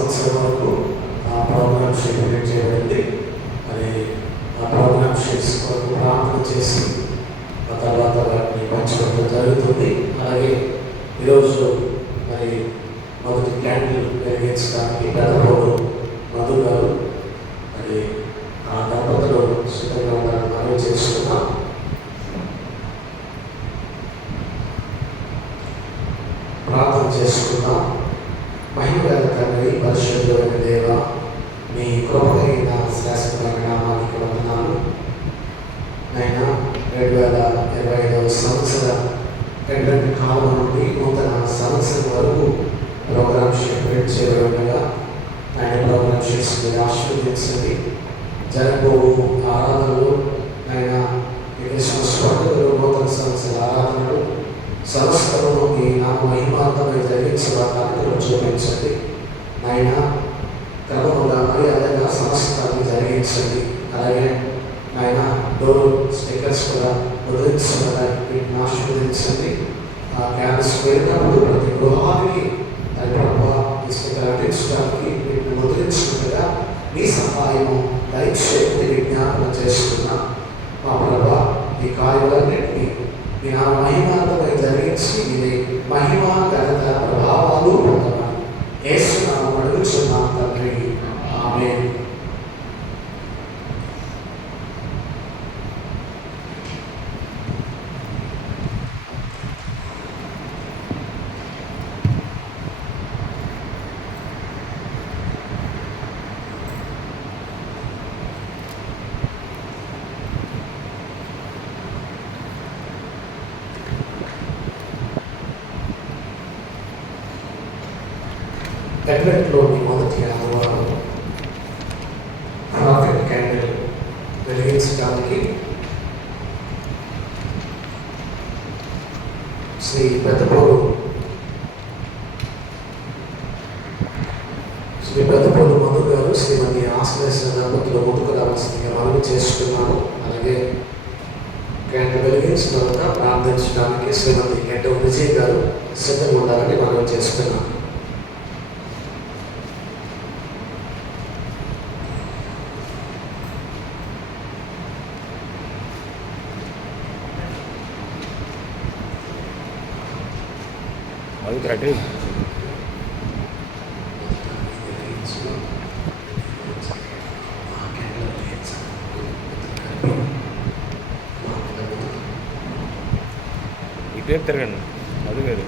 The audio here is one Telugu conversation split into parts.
సంవత్సరం వరకు ఆ ప్రోగ్రామ్ షీట్ రిలీజ్ చేయబడింది. మరి ఆ ప్రోగ్రామ్ షీట్స్ కొరకు ప్రార్థన చేసి ఆ తర్వాత వాటిని పంచుకోవడం జరుగుతుంది. అలాగే ఈరోజు మరి మొదటి క్యాండిల్ వెలిగించడానికి పెద్దపోడు మధు గారు మరి ఆ దంపతులు సిద్ధంగా ఉన్నారని మనం చేస్తున్నాం. ప్రార్థన చేసుకున్నాం. మహిమగల తండ్రి, పరిశుద్ధమైన దేవ, మీ కృపకైన శాశ్వతమైన నామానికి వందనాలు. అయినా 2025 సంవత్సర ఎటువంటి కాలం నుండి నూతన సంవత్సరం వరకు ప్రోగ్రామ్ షీట్ ప్రింట్ చేయబడినగా ఆయన ప్రోగ్రామ్ షీట్స్ మీద ఆశీర్వదించండి. జరగబోవు ఆరాధనలు, ఆయన క్రిస్మస్ పండుగలు, నూతన సంవత్సర ఆరాధనలు సమస్తము మీ నామ మహిమార్థమై జరిగించడానికి చూపించండి. ఆయన క్రమంగా మర్యాదగా సమస్తాన్ని జరిగించండి. అలాగే ఆయన డోర్ స్టిక్కర్స్ కూడా ముద్రించడానికి వీటిని ఆశీర్వదించండి. ఆ క్యాన్వస్ వెళ్ళినప్పుడు ప్రతి గృహానికి అది ప్రభావ ఈ స్టిక్కర్ అంటించడానికి వీటిని ముద్రించినట్టుగా మీ సహాయము దయచేసి విజ్ఞాపన చేస్తున్నా. మా ప్రభా ఈ కార్యాలన్నింటినీ మీ నా మహిమార్థమై జరిగించి ఇది మహిమ, ఘనత, ప్రభావాలు పొందమని యేసు నామమున అడుగుచున్నాం తండ్రి. ఆమేన్. అడ్వెంట్లోని మొదటి ఆదివారం ప్రాఫిట్ క్యాండిల్ వెలిగించడానికి శ్రీ పెద్దపోలు మధు గారు, శ్రీమతి ఆశ్లేషణ దంపతులు ముందుకు రావాల్సిందిగా మనవి చేస్తున్నాను. అలాగే క్యాండిల్ వెలిగించిన తర్వాత ప్రార్థించడానికి శ్రీమతి గెడ్డ విజయ్ గారు సిద్ధంగా ఉండాలని మనవి చేస్తున్నాను. Ready? ఇటువైపు తిరగండి, అది వేరు.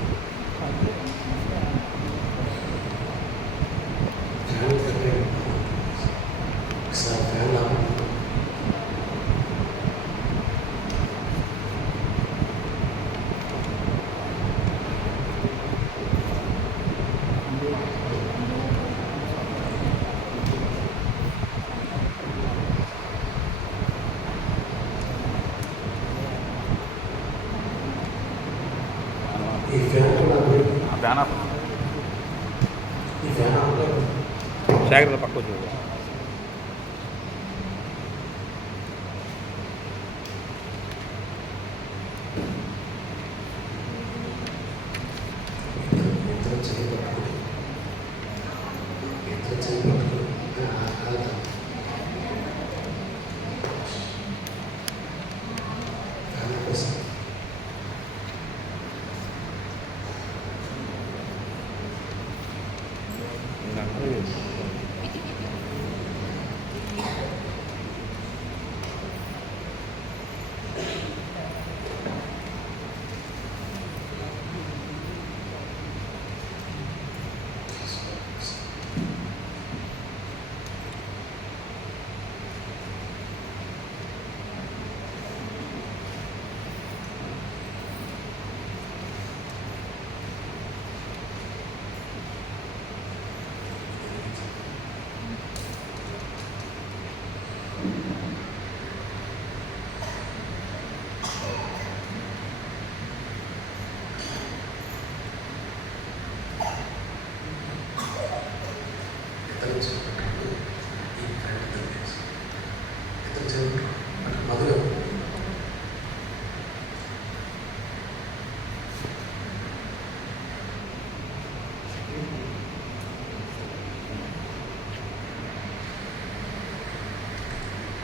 శేఖర్ పక్క వచ్చి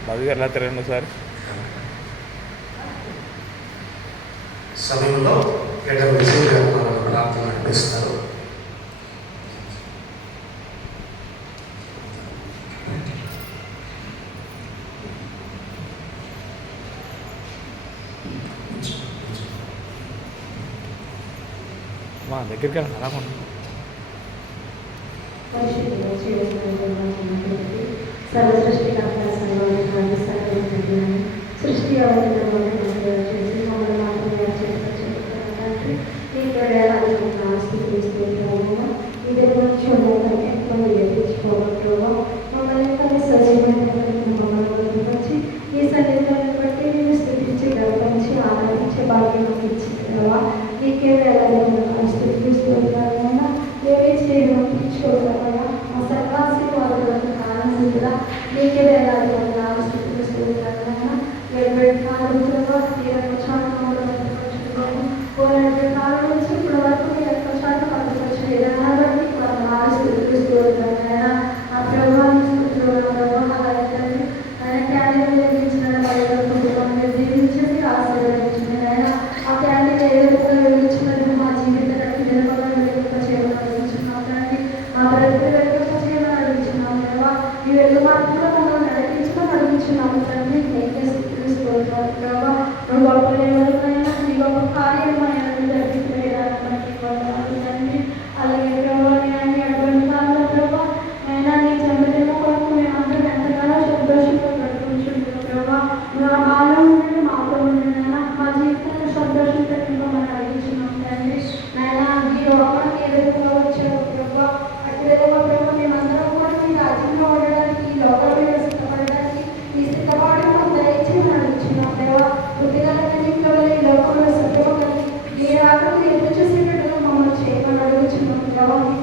రవి గారు ఎలా తిరగండి ఒకసారి. సమయంలో గడ్డ విజయ్ గారు మనకు ప్రార్థన నడిపిస్తారు. మా దగ్గరికి వెళ్ళండి అలా కొండ. సర్వసృష్టికర్త సృష్టి చేసి మమ్మల్ని మాత్రమే చేసి ఇదే నుంచి ఎంతో ఎదిరించుకోవట్లేదు మమ్మల్ని కానీ సజీవమైన వచ్చి ఈ సన్నిధాన్ని బట్టి నేను స్థితించి గర్వించి ఆరాధించే భాగ్యం ఇచ్చింది. నీకే వేళ స్థితిస్తున్నా ఏమీ చేయడం తీర్చుకోగలమా మా సర్వాశీర్వాదాలను ఆనందించడా నీకే వేలాది స్థితిస్తున్నా పోరాడే కాలం నుంచి ఇప్పటి వరకు మీరు ఎక్కడ చాటు పట్టుకొచ్చిన విధానాన్ని బట్టి మనం స్థితిస్తున్నాయన ఆ ప్రభావం ఆయన క్యాండిల్ వెలిగించిన కుటుంబాన్ని దీవించండి ఆశీర్వదించండి. ఆయన ఆ క్యాండిల్ ఏ విధంగా వెలిగించినట్టు మా జీవితానికి నిలబడాలని వెలుగుక చేయమని అడుగుతున్నాం కానీ మా బ్రతుకు వెలుగుక చేయమని అడుగుతున్నాం దేవా. ఈ వెలుగు మార్పులో మమ్మల్ని నడిపించమని అడుగుతున్నాము తండ్రి. నీకే స్థితిస్తున్నాం ప్రభావ నువ్వు గొప్ప ఎవరికైనా నీ గొప్ప కార్యం అలాగే ప్రభావాన్ని అటువంటి కాలంలో ప్రభావ అయినా నీ జన్మదిన కొరకు మేమందరం ఎంతగానో సంతోషంగా గడుపుకుంటున్నాం ప్రభావ. మా బాలో ఉండండి మాతో ఉండండి మా జీవితంలో సంతోషం పెట్టుకోమని అడిగించున్నాం తండ్రి. నాయన ఈ లోకానికి ఏ విధంగా వచ్చావు ప్రభావ అట్టి విధంగా ప్రభావ మేమందరం కూడా మీ రాజ్యంలో ఉండడానికి ఈ లోకం మీద సిద్ధపడడానికి ఈ సిద్ధపడడం మాకు దయచేయమని అడుగుతున్నాం దేవా. బుద్ధిగల ఈ లోకంలో సత్యం కలిగి మీరు ఆకలి ఎదురు చూసేటట్టుగా మమ్మల్ని చేయమని అడుగుతున్నాం ప్రభావికి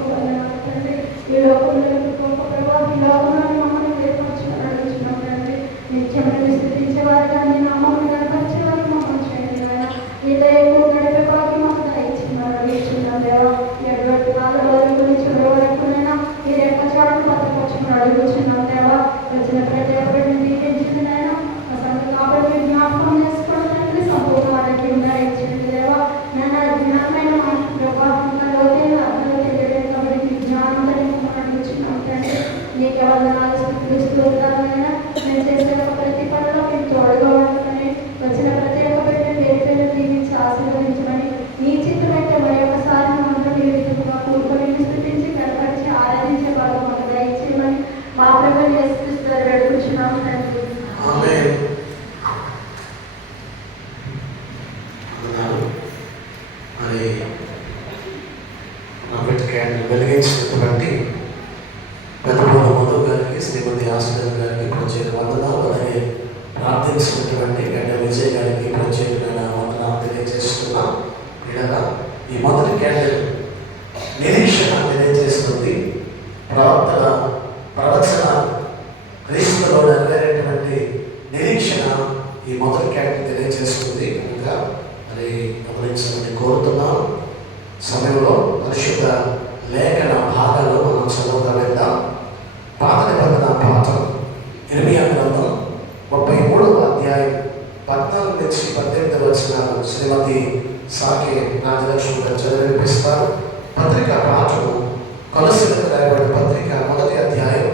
తండ్రి. ఈ లోకంలో గొప్ప ప్రభావం ఈ లోకంలో మమ్మల్ని ఏర్పరచమని అడుగుతున్నాం తండ్రి. నిత్యమైన స్థితించేవారుగా నీ నామల్ని కనపరిచేవారికి మమ్మల్ని చేయండి ఆయన. ఈ దయకు గడిపే వారికి మాకు దయచేయమని అడుగుతున్నాం దేవా. ఎటువంటి బాధల గురించి ఎవరైనా మీరు ఎక్కడ చాటు భద్రపరచమని అడుగుతున్నాం దేవా. వచ్చిన ప్రతి ఒక్కరిని దీపించింది నాయన మా సంత కాబట్టి జ్ఞాపకం చేసుకోవడానికి సంపూర్ణ వారికి దయచేయండి దేవా. నేను జ్ఞానమైన మాట ప్రభావం ఇంకా లోతైన అర్థం తెలియలేదు కాబట్టి జ్ఞానం అడుగుతున్నాం తండ్రి. నీకు వందనాలు స్థితిస్తున్నామైనా నేను చేసే ప్రతి పనిలో మీకు తోడుగా ఉంటుందని వచ్చిన ప్రతి ఒక్క బిడ్డ పేరు పేరు దీవించి ఆశీర్వదించమని నీ చిత్తమైతే మరి ఒకసారి మమ్మల్ని ఈ విధంగా కూడుకొని స్థితించి కనపరిచి ఆరాధించే వాళ్ళు మాకు దయచేయమని మా ప్రభు యేసుక్రీస్తు అడుగుతున్నాం తండ్రి. మరి క్యాండిల్ వెలిగించినటువంటి పెద్దపూల మధు గారికి శ్రీమతి ఆశ్రయ గారికి ప్రత్యేక వందనాలు. అలాగే ప్రార్థించినటువంటి గడ్డ విజయ్ గారికి ప్రత్యేకమైన వందనాలు తెలియజేస్తున్నాం. ఇలా ఈ మొదటి క్యాండిల్ నిరీక్షణ తెలియజేస్తుంది. ప్రవచన క్రీస్తులో నెరవేరేటువంటి నిరీక్షణ ఈ మొదటి క్యాండిల్ తెలియజేస్తుంది. కనుక మరి గమనించమని కోరుతున్నాం. సమయంలో పరిశుద్ధ లేఖన భాగాలు మనం చదువుతా వెళ్దాం. పాత నిబంధన పాఠం ఇర్మియా గ్రంథం 33వ అధ్యాయం 14 నుంచి 18 వచనాలు శ్రీమతి సాకే రాజలక్ష్మి గారు చదివినిపిస్తారు. పత్రిక పాఠము కొలసీలకు రాయబడిన పత్రిక 1వ అధ్యాయం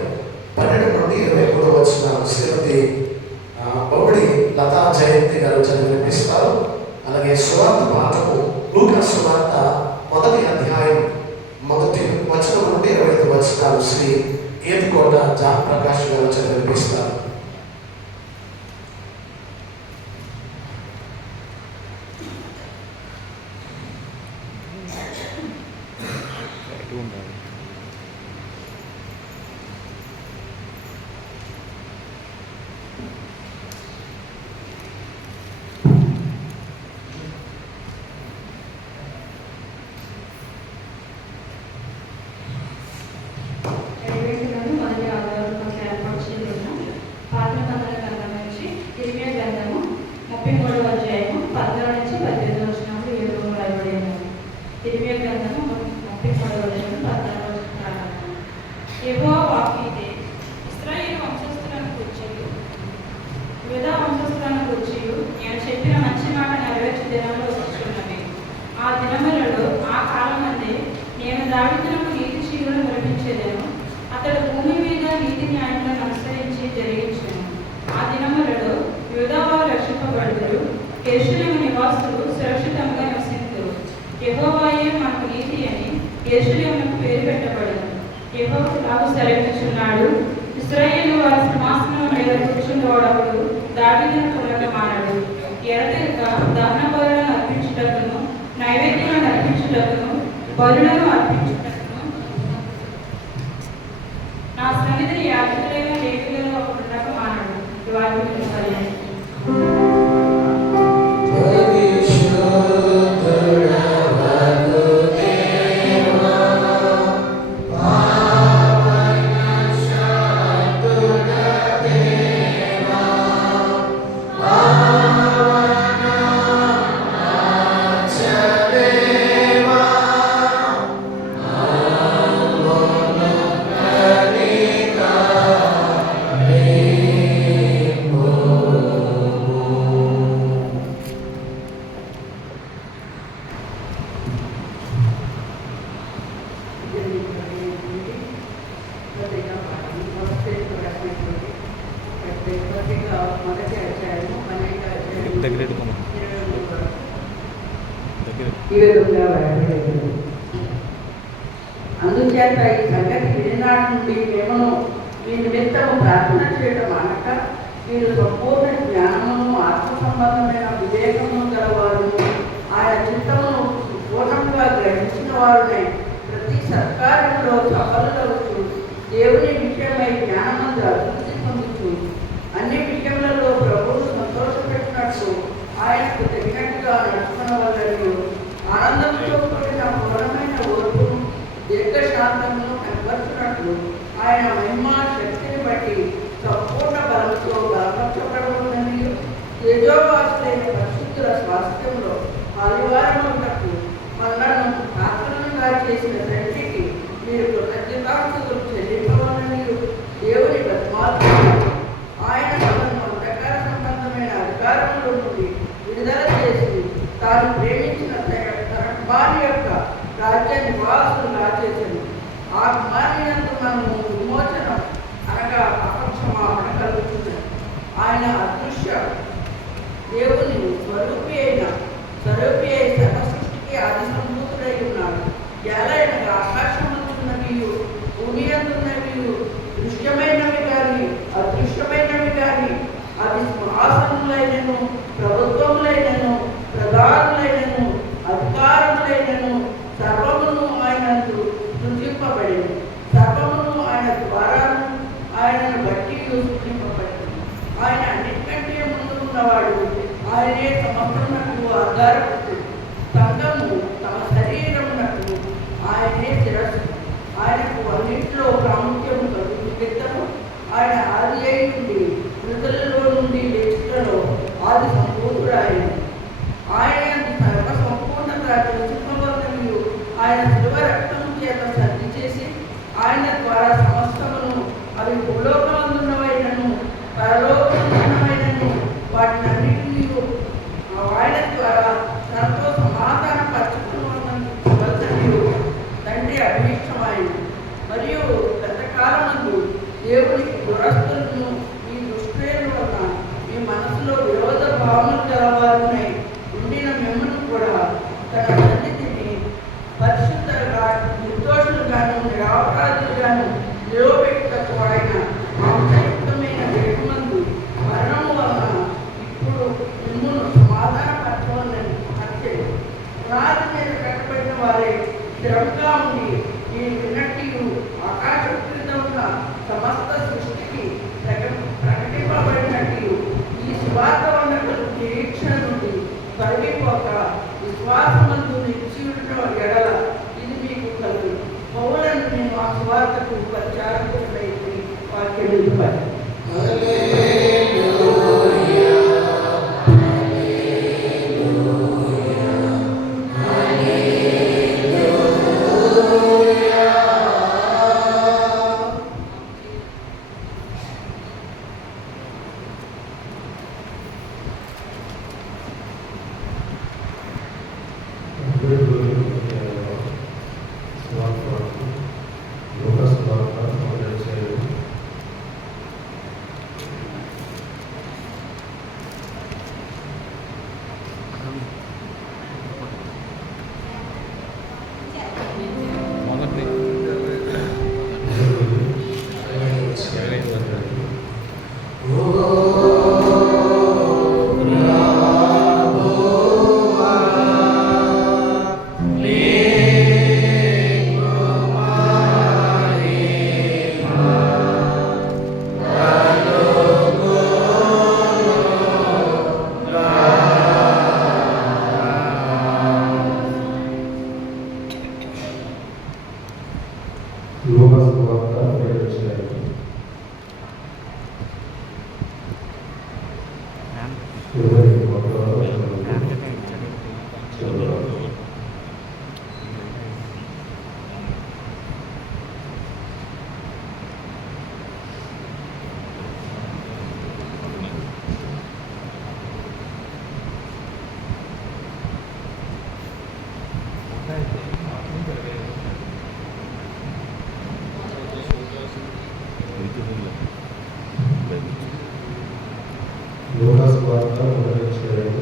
12 నుండి 23 వచనాలు శ్రీమతి బొబ్బడి లతా జయంతి గారు చదివినిపిస్తారు. అలాగే సువార్త పాఠము లూకా సువార్త 1వ అధ్యాయం 1వ వచనం నుండి 25 వచనాలు శ్రీ ఏదుకోట జాన్ ప్రకాష్ గారు చదివినిపిస్తారు. దీవెనలను కురిపించేదను. అతడు భూమి మీద నీతి న్యాయములను అనుసరించి జరిగించెను. ఆ దినములలో యూదావారు రక్షింపబడుదురు, యెరూషలేము నివాసులు సురక్షితంగా నివసింతురు. యెహోవాయే మనకు నీతి అని యెరూషలేమునకు పేరు పెట్టబడను. యెహోవా ఇలాగు సెలవిచ్చుచున్నాడు, ఇశ్రాయేలు వారి సింహాసనం మీద కూర్చుండేవాడప్పుడు దావీదును తొలగ మానడు. ఎడతెగక దహన బలులను అర్పించుటకును, నైవేద్యాలను అర్పించుటకును, బలులను అర్పించుటకును నా సన్నిధిని యాజకులైన లేవీయులను ఒకడుండక మానడు. ఈ వాక్యం పర్యాయం. ఈ విధంగా వ్రాయబడింది. అందుచేత ఈ సంగతి వినినాటి నుండి మేము మీ నిమిత్తము ప్రార్థన చేయడం అనక మీరు సంపూర్ణ జ్ఞానమును, ఆత్మ సంబంధమైన వివేకమును గలవారు, ఆయన చిత్తమును పూర్ణంగా గ్రహించిన వారునే ప్రతి సత్కార్యంలో సఫలులవుతూ దేవుని విషయమై జ్ఞానమందు అభివృద్ధి పొందుతూ అన్ని విషయములలో ప్రభువును సంతోషపెట్టినట్లు ఆయనకు తగినట్టుగా నడుచుకునవలెను. ఆనందంతో కూడిన పూర్ణమైన ఓర్పును, దీర్ఘశాంతమును కనబరుచున్నట్లు ఆయన మహిమా శక్తిని బట్టి సంపూర్ణ బలంతో బలపరచబడవలెనని తేజోవాసులైన పరిశుద్ధుల స్వాస్థ్యంలో పాలువారములకు మనలను ఆత్మలుగా చేసిన తండ్రికి మీరు కృతజ్ఞతాస్తుతులు చెల్లించవలెనని దేవుని బతిమాలుతున్నారు. ఆయన మనను అంధకార సంబంధమైన అధికారంలో నుండి విడుదల చేసి తాను ప్రేమించిన తన కుమారి యొక్క రాజ్య నివాసులుగా చేసింది. ఆ కుమారి యందు మనము విమోచనం అనగా పాపక్షమాపణ కలుగుతుంది. ఆయన అదృశ్య దేవుని స్వరూపి అయిన సర్వ సృష్టికి ఆది సంభూతుడై ఉన్నాడు. ఎలాగనగా ఆకాశమందున్నవి, భూమి అందున్నవి, దృశ్యమైనవి కానీ అదృశ్యమైనవి కానీ, అవి సింహాసనములైనను, ప్రభుత్వములైనను, ప్రధానులైనను, అధికారములైనను, సర్వమును ఆయనందు సృజింపబడింది. సర్వమును ఆయన ద్వారాను ఆయనను బట్టి సృజింపబడింది. ఆయన అన్నిటికంటే ముందు ఉన్నవాడు. ఆయనే సమస్తమునకు ఆధారపడుతుంది. సంఘము తమ శరీరమునకు ఆయనే శిరస్సు. ఆయనకు అన్నింటిలో ప్రాముఖ్యము కలుగుతాము. ఆయన ఆది అయి నుండి మృతులలో నుండి లేచుటలో ఆది సంపూర్ణుడాయన. ఆయన సర్వ సంపూర్ణత తెలుసుకోవాలని ఆయన శిలువ రక్తము చేత సర్ది చేసి ఆయన ద్వారా సమస్తమును, అవి భూలోకమందున్నవైనను పరలోకమందున్నవైనను వాటిని అన్నిటినీ ఆయన ద్వారా తనతో సమాధాన పరచుకున్నవలసని తండ్రి అభిష్టమైన. మరియు గతకాలమందు దేవునికి దురస్తులను, ఈ దుష్క్రియల వలన మీ మనసులో విరోధ భావములు గలవారునై ఉండిన మిమ్మల్ని కూడా తన సన్నిధిని పరిశుద్ధంగా, నిర్దోషులుగాను, నిరపరాధులుగాను నిలవబెట్టుటకు ఆయన మాంసయుక్తమైన దేహమందు మరణము వలన ఇప్పుడు మిమ్మల్ని సమాధానపరచవలనని హత్యలు పునాది మీద కట్టబడిన వారే స్థిరంగా ఉండి ఈ విన్నట్టు ఆకాశకృతమున సమస్త సృష్టికి ప్రకటింపబడినట్టు ఈ సువార్త వందకులు నిరీక్షణ నుండి తొలగిపోక విశ్వాసమందు నిలిచియుండుట ఎడల ఇది మీకు కలుగు. పౌలను నేను ఆ సువార్తకు పరిచారకులైతే వాక్యం నిలుపాలి. లూకాసు వార్త 1వ అధ్యాయం. ఇరవై ఒకటవ వచనం నుండి చదువుదాం. లూకాసు వార్త 1వ అధ్యాయం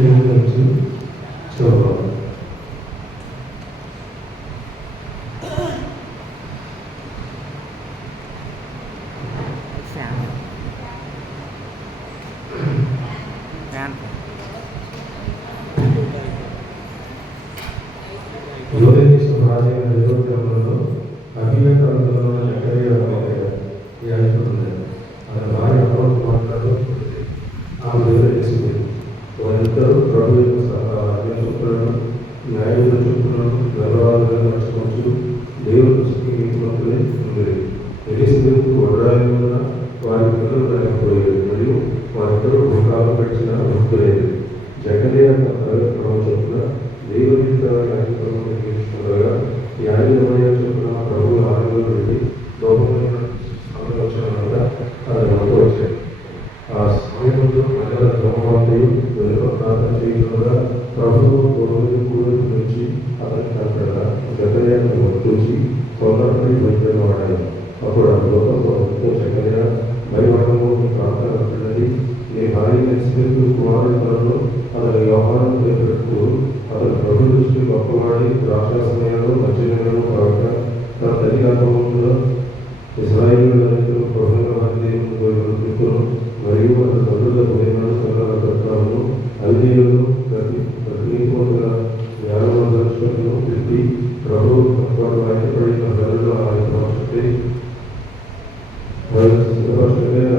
7 నుంచి చదువుదాం. యోధేశం రాజైన నిరోధంలో అభివేకానందంలో జకరియా యాజకుడు అతని భార్య అమౌంట్ మాట్లాడుతుంది. ఆమె వివరించింది. వారిద్దరూ ప్రభు యొక్క ఆజ్ఞ చొప్పులను న్యాయముల చొప్పులను గర్వాలుగా నడుచుకుంటూ దేవుని దృష్టికి నీతిమంతులై ఉండేది. ఎలిజబెత్ వడ్రాయి వలన వారి పిల్లలు లేకపోయేది మరియు వారిద్దరూ భూకాలం గడిచిన భక్తులైంది. జకరియా తన కార్యక్రమం చొప్పున దేవుని కార్యక్రమం నిర్వహిస్తుండగా యాజకమయ చొప్పున ప్రభు ఆనందం వెళ్ళి లోపమైన సంరక్షణ అతని వద్ద వచ్చాయి. ఆ సమయంలో ప్రజల క్రమవంతులు వెనుక ప్రార్థన చేయకుండా ప్రభువు పూర్వీ నుంచి అతని కట్టగా జకర్యాను చూసి తొందరపడి బయటకు వాడాడు. అప్పుడు ఆ లోకంతో జకర్యా భయపడము ప్రార్థన పిల్లది నీ భార్య ఎలిజబెత్ కుమారుడి తరంలో అతని వ్యవహారం చేపడుతూ అతను ప్రభు దృష్టి గొప్పవాడి ద్రాక్ష సమయంలో మంచినీళ్ళు కాక తన తల్లి గర్భంలో ఇజ్రాయేలు రైతులు ప్రభుత్వ వారిని మరియు అతని తండ్రుల భోజనాలు సంఘాల ప్రకారము అవిధేయులు ప్రతినిధిగా జ్ఞానవంతులను పెట్టి ప్రభు వారు బయటపడిన ప్రజలు ఆయన ప్రవశతే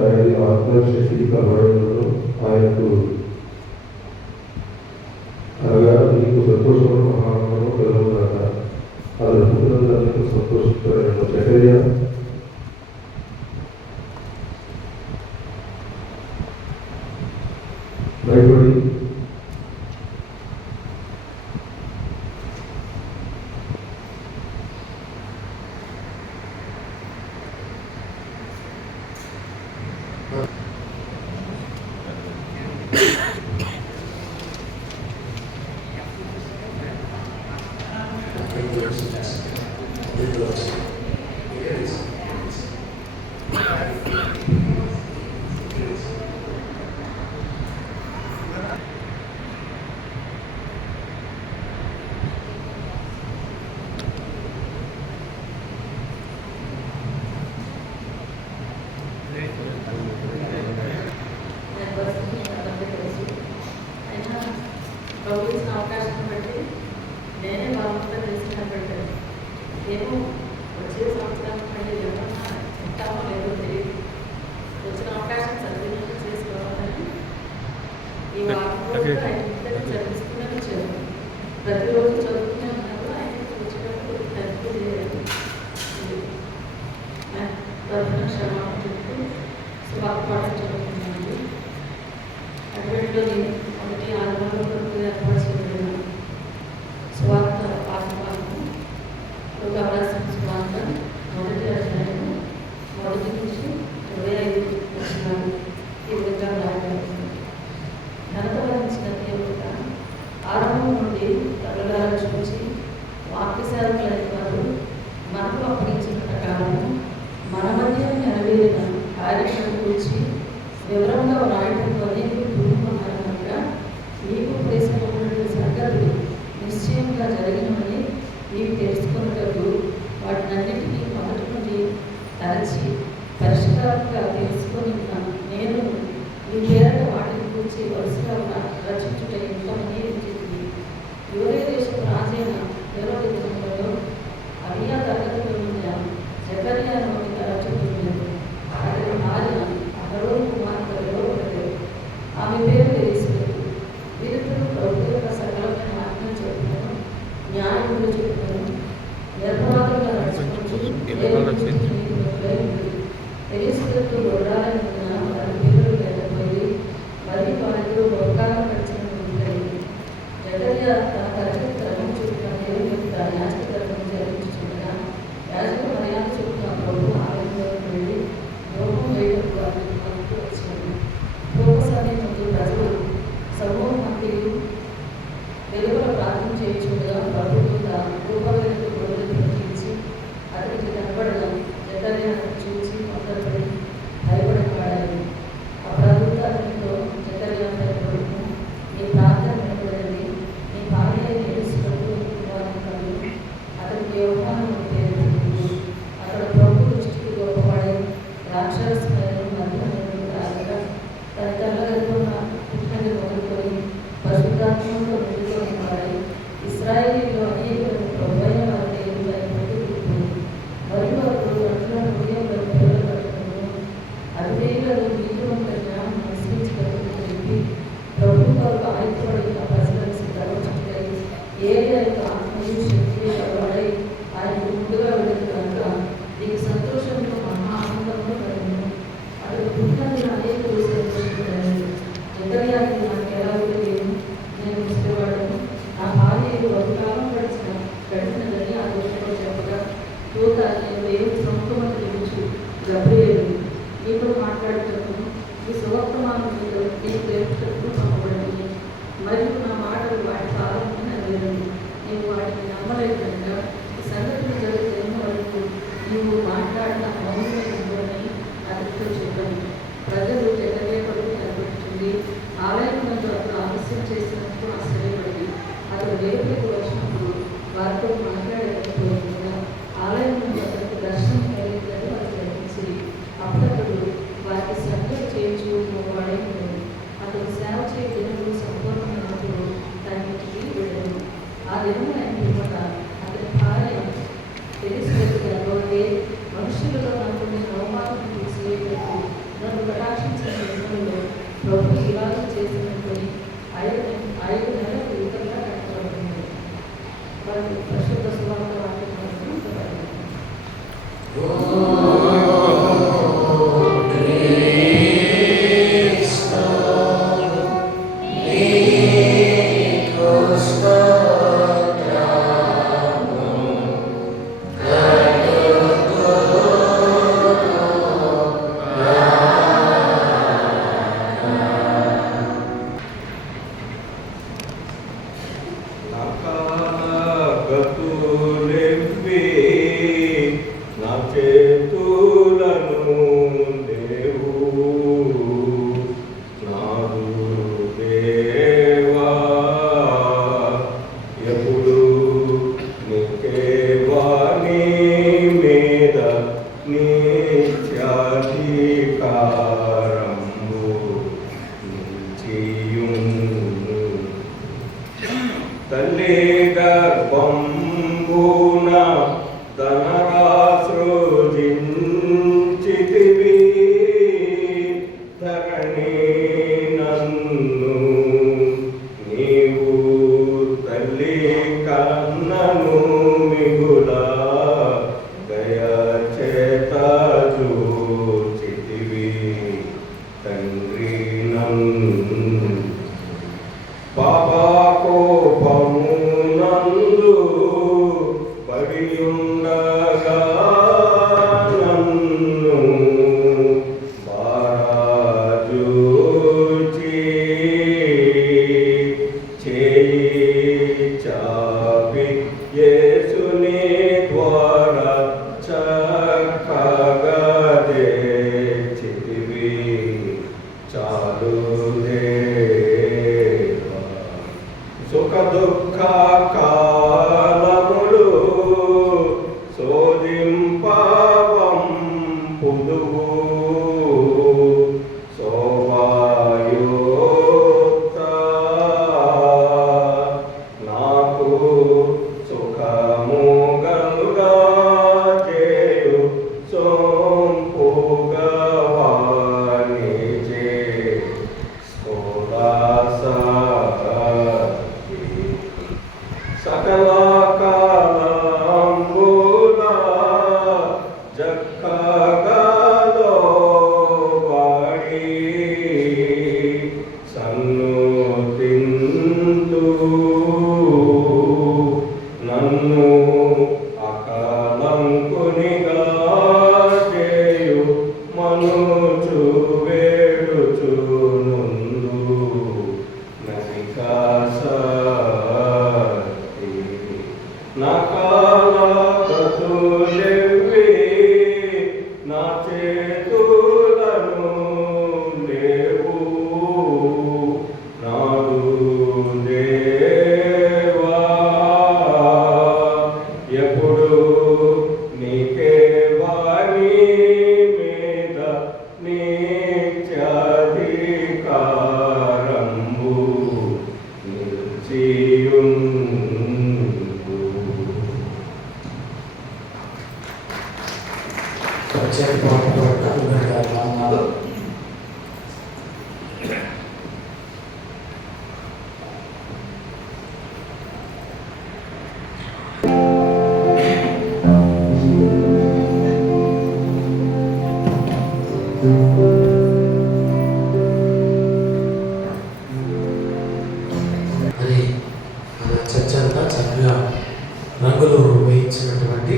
ఆయన ఆత్మశక్తి కలవడంలో ఆయనకు అనగా నీకు సంతోషము మహాత్మను కలుగుగాక. అతను పుట్టినందుకు సంతోషిస్తాడు. జకర్యా భయపడి ప్రభు ఇచ్చిన అవకాశం బట్టి నేనే బాగుంటుందో తెలిసినట్టు ఏమో వచ్చే సంవత్సరానికి మళ్ళీ ఏమన్నా ఉంటామో లేదో తెలియదు. వచ్చిన అవకాశం సద్వినియోగం చేసుకోవాలని ఈ వారం రోజులు ఆయన ఇంతగా చదివిస్తూనే వచ్చారు. ప్రతిరోజు చదువుతూనే ఉన్నారు. ఆయన వచ్చినప్పుడు తగ్గు చేయాలి. ప్రధాన క్షమాపణ చెప్తూ శుభాకాంక్షలు చదువుతున్నాను. అటువంటి మొదటి ఆదివారం వరకు ఏర్పాటు చేయబడిన స్వార్థ పాఠభాగము లోకారాసిన స్వార్థ మొదటి అధ్యాయము 1 నుంచి 25 వచనాలు ఈ విధంగా రాయబడింది. ఘనత వహించిన దేవుడుగా ఆరంభం నుండి తరగాలను చూసి వాక్యశాలకులైన వారు మనకు అప్పగించిన ప్రకారం మన మధ్య నెరవేరిన కార్యక్రమం గురించి వివరంగా వ్రాయడంతో పూర్వమన్నారు కనుక నీకు ఉపదేశించిన సంగతులు నిశ్చయంగా జరిగినవని నీవు తెలుసుకున్నట్టు వాటినన్నిటినీ మొదటి నుండి తరచి పరిష్కారంగా తెలుసుకొని నేను ఈ పేరట వాటిని గురించి వరుసగా రచించుట ఎంతమని చెప్పింది. యూదే దేశపు రాజైన హేరోదేశంలో అబియా తరగతిలో ఉన్న జకర్యా నోటి తరచుతుంది. అతని భార్య అహరోను కుమార్తెలలో ఒకటి. జకర్యా తన తరగతి క్రమం చూపిన దేవుని యొక్క యాజక ధర్మం జరిపించుకుండగా యాజకుడు మర్యాద చూపుతున్న ప్రభు ఆలయంలోకి వెళ్ళి ధూపం వేయటకు వారికి మనకు వచ్చినది. ధూప సమయంలో ప్రజలు సమూహం మందిలు వెలుగుల ప్రార్థన చేయించుండగా ప్రభుత్వం ధూపవేలకు గొడవలు ప్రకటించి అతనికి కనబడగా జకర్యాను చూసి కొందరుపడి భయపడి వాడారు. ఆ ప్రభుత్వ అతనితో జకర్యా భయపడుతూ నీ ప్రార్థన వినబడినది, నీ భార్య ఏడుస్తున్నట్టు వారిని కలు అతనికి యోహాను పేరు పెట్టింది. అక్కడ ప్రభు దృష్టికి గొప్పవాడే రాక్షసులను మధ్యలో రాగా తన తెల్లగలుగున్న పుట్టినది మొదలుకొని పరిశుద్ధాత్మతో నిండుకొని వాడై ఇశ్రాయేలీలో అనేకులను ప్రభువైన వారి దేవుడై ముందుకు మరియు అప్పుడు అట్లా హృదయంలో పిల్లలు కట్టుకుని అవివేకులను నీతివంతుల జ్ఞానం నిశ్చయించగలుగుతూ చెప్పి ప్రభు కొరకు ఆయుధపడిన ప్రజలను సిద్ధపరచుటకై ఏలియా యొక్క ఆత్మయు శక్తి వాడై ఆయనకు ముందుగా వెళ్ళిన కనుక నీకు సంతోషంతో మహా ఆనందంలో కలిగిన అతడు పుట్టినందున అనేకులు సంతోషించలేదు. జకర్యాకి నాకు ఎలా తెలియదు, నేను మరి మన చర్చ అంతా చక్కగా రంగులు వేయించినటువంటి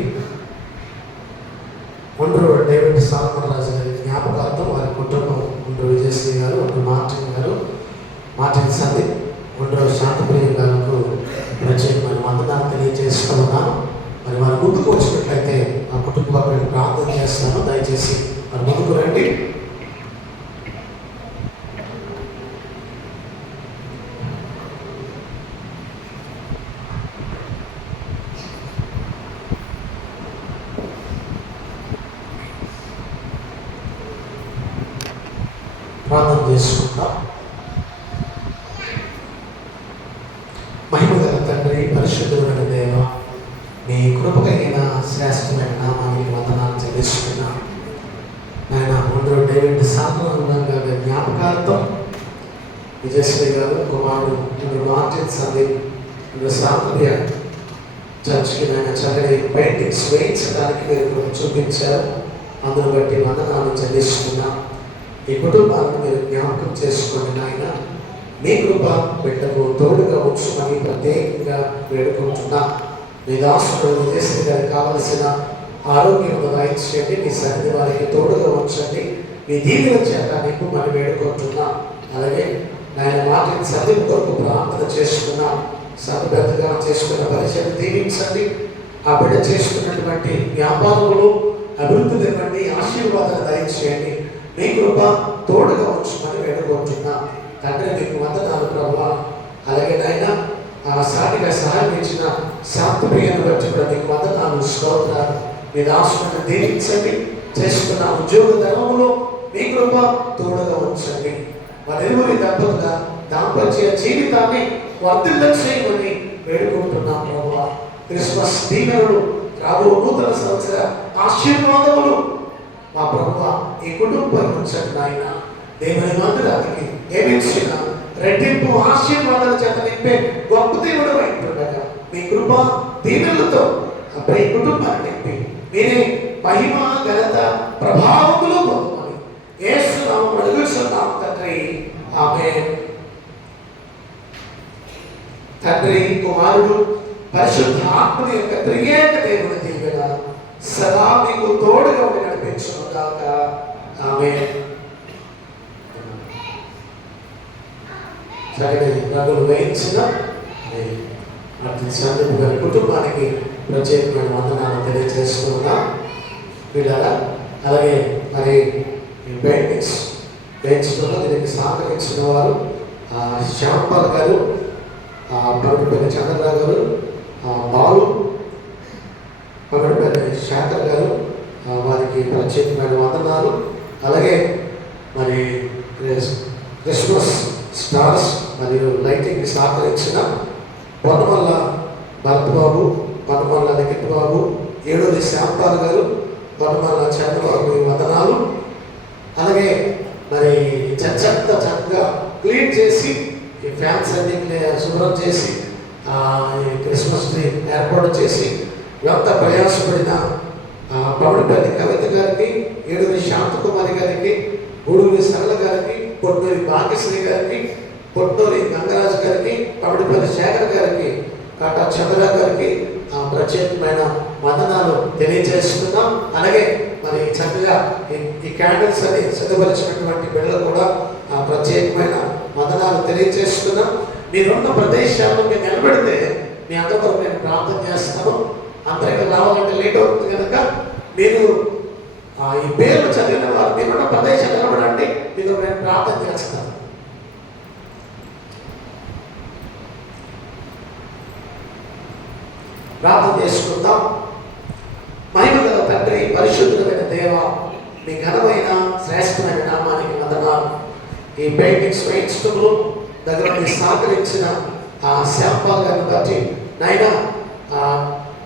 ఒండ్రు డేవిడ్ సాల్మన్ రాజు గారి జ్ఞాపకాలతో వారి కుటుంబం ఒండ్రు విజయశ్రీ గారు, ఒండ్రు మార్టిన్ గారు, మార్టిన్ సందీప్, ఒండ్రు శాంతప్రియ గారికి ప్రత్యేకమైన వందనాలు తెలియజేస్తున్నాను. మరి వారి ముందుకు వచ్చినట్లయితే ఆ కుటుంబాన్ని ప్రార్థన చేస్తాను. దయచేసి మరి ముందుకు రండి. ప్రార్థన చేసుకుందాం. మహిమగల తండ్రి, పరిశుద్ధమైన దేవ, మీ కృపకైన శ్రేష్టమైన నామానికి వందనాలు చెల్లిస్తున్నా. ఆయన ముందు డేవిడ్ సాల్మన్ గారి జ్ఞాపకాలతో విజయశ్రీ గారు కుమారుడు మార్టిన్ సందీప్ సాంప్రియ చర్చ్కి ఆయన చక్కటి పెయింటింగ్స్ వేయించడానికి మీరు చూపించారు. అందును బట్టి వందనాలు చెల్లిస్తున్నా. ఈ కుటుంబాలను మీరు జ్ఞాపకం చేసుకుని నాయన మీ కృప బిడ్డకు తోడుగా ఉంచుమని ప్రత్యేకంగా వేడుకుంటున్నా. మీ దాసుడు విజయశ్రీ గారికి కావలసిన ఆరోగ్యం దయచేయండి. మీ సన్నిధి వారికి తోడుగా ఉంచండి. మీ దీవెన చేత నింపుమని వేడుకుంటున్నా. అలాగే ఆయన మార్టిన్ సందీప్ కొరకు ప్రార్థన చేసుకున్నా. సతబద్ధంగా చేసుకున్న పరిచయం దీవించండి. ఆ బిడ్డ చేసుకున్నటువంటి వ్యాపారంలో అభివృద్ధి ఇవ్వండి. ఆశీర్వాదాలు దయచేయండి. మీ కృప తోడుగా ఉంచుమని వేడుకుంటున్నా. తండ్రి మీకు వందనాలు ప్రభువా. అలాగే నాయన ఆ సాటిగా సహాయం ఇచ్చిన శాంతప్రియను బట్టి కూడా మీకు వందనాలు, స్తోత్రాలు. మీ దాసులను దీవించండి. చేసుకున్న ఉద్యోగ ధర్మంలో మీ కృప తోడుగా ఉంచండి. వారిరువురి దంపతుల దాంపత్య జీవితాన్ని వర్ధిల్ల చేయమని వేడుకుంటున్నాం ప్రభువా. క్రిస్మస్ దీవెనలు, రాబో నూతన సంవత్సర ఆశీర్వాదములు మా ప్రభువా ఈ కుటుంబం ఉంచండి నాయన. దేవుని మందిరానికి ఏమిచ్చిన రెట్టింపు ఆశీర్వాదాలు చేత నింపే గొప్ప దేవుడు అయిపోతుండగా మీ కృప దీవెనలతో ఈ కుటుంబాన్ని నింపి మీరే మహిమ ఘనత ప్రభావములు పొందమని యేసు నామమున అడుగుచున్నాం తండ్రి. ఆమేన్. తండ్రి, కుమారుడు, పరిశుద్ధ ఆత్మ యొక్క త్రియేక దేవుని దీవెన సదా మీకు తోడుగా ఉండి నడిపించును గాక. ఆమేన్. చక్కటి రంగులు వేయించిన సందీప్ గారి కుటుంబానికి ప్రత్యేకమైన వందనాలు తెలియజేసుకున్నాం. వీళ్ళ అలాగే మరి పెయింటింగ్స్ వేయించడంలో దీనికి సహకరించిన వారు శ్యాంపాల్ గారు, పగడిపల్లి చంద్రరావు గారు, బాలు, పగడిపల్లి శాంకర్ గారు, వారికి ప్రత్యేకమైన వందనాలు. అలాగే మరి క్రిస్మస్ స్టార్స్ మరియు లైటింగ్కి సహకరించిన పొన్నమల్ల భరత్బాబు, పొన్నమల్ల లిఖిత్ బాబు, ఏడూరి శ్యాంపాల్ గారు, పొన్నమల్ల చంద్రబాబు వందనాలు. అలాగే మరి చర్చ్ అంతా చక్కగా క్లీన్ చేసి ఈ ఫ్యాన్స్ అన్ని శుభ్రం చేసి క్రిస్మస్ ట్రీ ఏర్పాటు చేసి ఎంత ప్రయాసపడిన పవడిపల్లి కవిత గారికి, ఏడూరి శాంతకుమారి గారికి, గూడూరి సరళ గారికి, పొట్టూరి భాగ్యశ్రీ గారికి, పొట్టూరి గంగరాజు గారికి, పవడిపల్లి శేఖర్ గారికి, కాటా చంద్ర గారికి ప్రత్యేకమైన వందనాలు తెలియజేస్తున్నాం. అలాగే మరి చక్కగా ఈ క్యాండిల్స్ అని సిద్ధపరిచినటువంటి బిడ్డలు కూడా ప్రత్యేకమైన వందనాలు తెలియజేస్తున్నాం. మీరున్న ప్రదేశాల్లో మీరు నిలబెడితే మీ అందరి కొరకు నేను ప్రార్థన చేస్తాను. అందరికి రావాలంటే లేట్ అవుతుంది కనుక మీరు ఈ పేర్లు చదివిన వారు మీరున్న ప్రదేశం నిలబడండి. మీకు నేను ప్రార్థన చేస్తాను. ప్రార్థన చేసుకుందాం. మహిమ గల తండ్రి, పరిశుద్ధమైన దేవ, మీ ఘనమైన శ్రేష్టమైన నామానికి వందనాలు. ఈ పెయింటింగ్స్ వేయించడంలో దగ్గర నుండి సహకరించిన ఆ శ్యాంపాల్ గారిని బట్టి, నాయన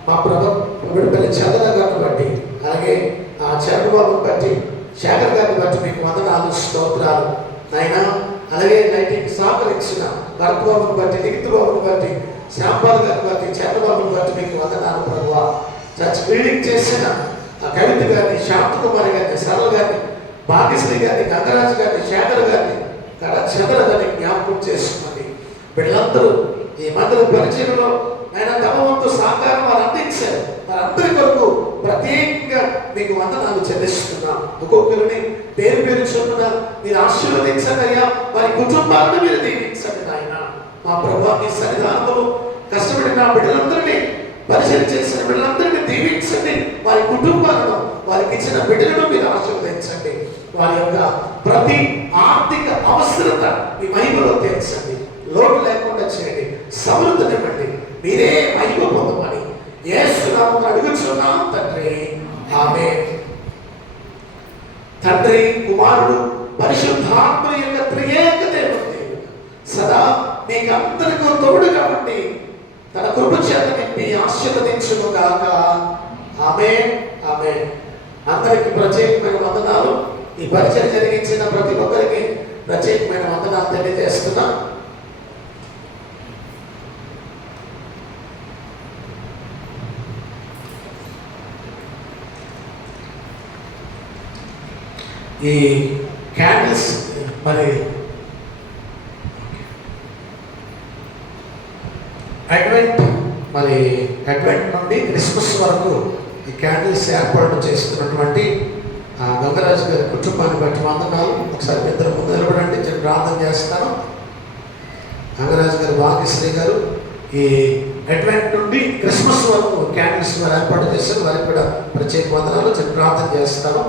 మా ప్రభుత్వపల్లి చంద్ర గారిని బట్టి, అలాగే ఆ చంద్రబాబుని బట్టి, శేఖర్ గారిని బట్టి మీకు వందనాలు, స్తోత్రాలు నాయన. అలాగే లైటింగ్ సహకరించిన భరత్ బాబుని బట్టి, నిఖిత్ బాబుని బట్టి, శ్యాంపాల్ గారిని బట్టి, చంద్రబాబుని బట్టి మీకు వందనాలు ప్రభువా. చర్చ్ బిల్డింగ్ చేసిన ఆ కవిత గారిని, శాంతకుమారి గారిని, సరళ గారిని, భాగ్యశ్రీ గారిని, గంగరాజు గారిని, శేఖర్ గారిని, చంద్ర గారిని జ్ఞాపకం చేసుకున్నది. వీళ్ళందరూ ఈ మందిర పరిచయంలో ఆయన తమ వంతు సహకారం వారు అందించారు. వారందరి కొరకు ప్రత్యేకంగా మీకు వందనాలు చెల్లిస్తున్నాం. ఒక్కొక్కరిని పేరు పేరు చొప్పున మీరు ఆశీర్వదించండి అయ్యా. వారి కుటుంబాలను మీరు దీవించండి నాయన. మా ప్రభువా, మీ సన్నిధానంలో కష్టపడిన బిడ్డలందరినీ, పరిచయం చేసిన బిడ్డలందరినీ దీవించండి. వారి కుటుంబాలను, వారికి ఇచ్చిన బిడ్డలను మీరు ఆశీర్వదించండి. వారి యొక్క ప్రతి ఆర్థిక అవసరత మీ మహిమలో తీర్చండి. లోటు లేకుండా చేయండి. సమృద్ధినివ్వండి. మీరే మహిమ పొందమని యేసు నామమున అడుగుచున్నాం తండ్రి, ఆమేన్. తండ్రి, కుమారుడు, పరిశుద్ధాత్మ యొక్క త్రియేక దేవుడు సదా మీకు అందరికీ తోడుగా ఉండి తన కృప చేత నింపి ఆశీర్వదించును గాక. ఆమేన్, ఆమేన్. అందరికీ ప్రత్యేకమైన వందనాలు. ఈ పరిచయం జరిగించిన ప్రతి ఒక్కరికి ప్రత్యేకమైన వందనాలు తెలియజేస్తున్నా. ఈ క్యాండిల్స్ మరి అడ్వెంట్ నుండి క్రిస్మస్ వరకు ఈ క్యాండిల్స్ ఏర్పాటు చేస్తున్నటువంటి గంగరాజు గారి కుటుంబాన్ని బట్టి వందనాలు. ఒకసారి ఇద్దరు ముందు నిలబడండి, నేను ప్రార్థన చేస్తాను. గంగరాజు గారు, భాగ్యశ్రీ గారు ఈ అడ్వెంట్ నుండి క్రిస్మస్ వరకు క్యాండిల్స్ వారు ఏర్పాటు చేశారు. వారికి కూడా ప్రత్యేక వందనాలు. నేను ప్రార్థన చేస్తాను.